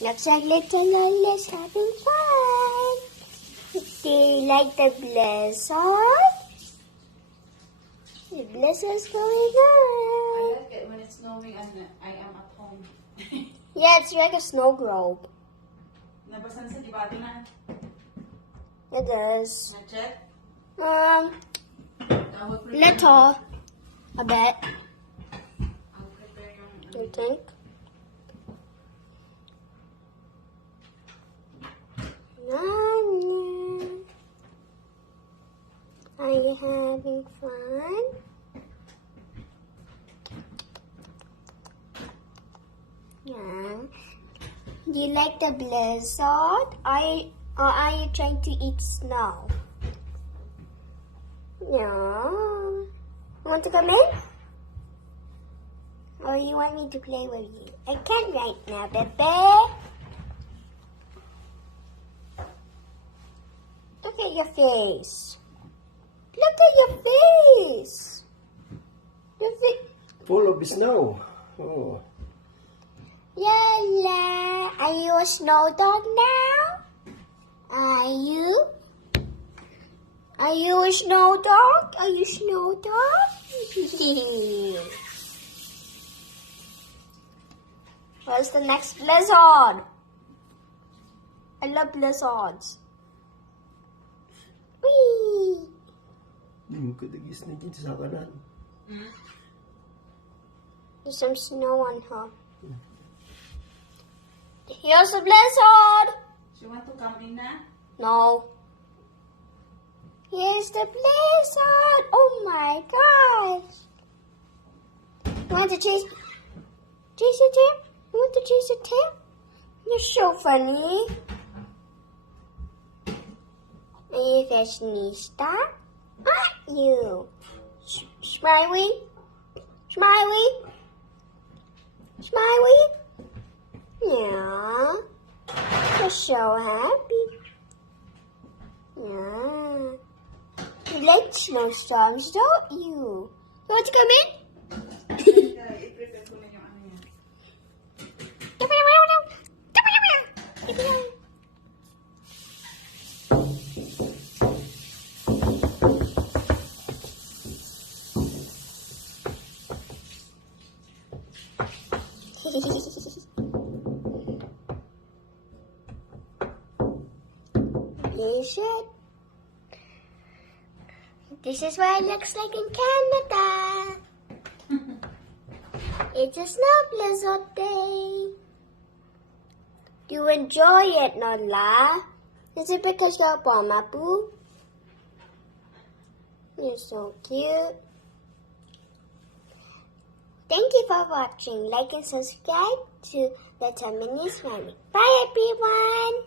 Looks like little Lola's having fun. They like the blizzard. The blizzard's going I on. like it when it's snowing and I am at home. Yeah, it's like a snow globe. Nabasan sa dibado na. It is. Na-check? Little. A bit. I'll prepare yung... You think? Are you having fun? Yeah. Do you like the blizzard? Or are you trying to eat snow? Yeah. You want to come in? Or you want me to play with you? I can't right now, Bebe. Look at your face. Look at your face. Your face. Full of snow. Oh. Lola, are you a snow dog now? Are you? Are you a snow dog? Are you a snow dog? Where's the next blizzard? I love blizzards. Whee! Kadagis na dito sa kanan. There's some snow on her. Here's the blizzard. She want to come in na? No. Here's the blizzard. Oh my gosh. You want to chase it, Tim? You want to chase it, Tim? You're so funny. Are you fashionista? Aren't you? Smiley? Smiley? Smiley? Yeah. You're so happy. Yeah. You like snowstorms, don't you? You want to come in? I-prepare ko na yung ano yan. Is it? This is what it looks like in Canada. It's a snow blizzard day. Do you enjoy it, Lola? Is it because you're a Mama Boo? You're so cute. Thank you for watching. Like and subscribe to Little Minnie's Family. Bye, everyone.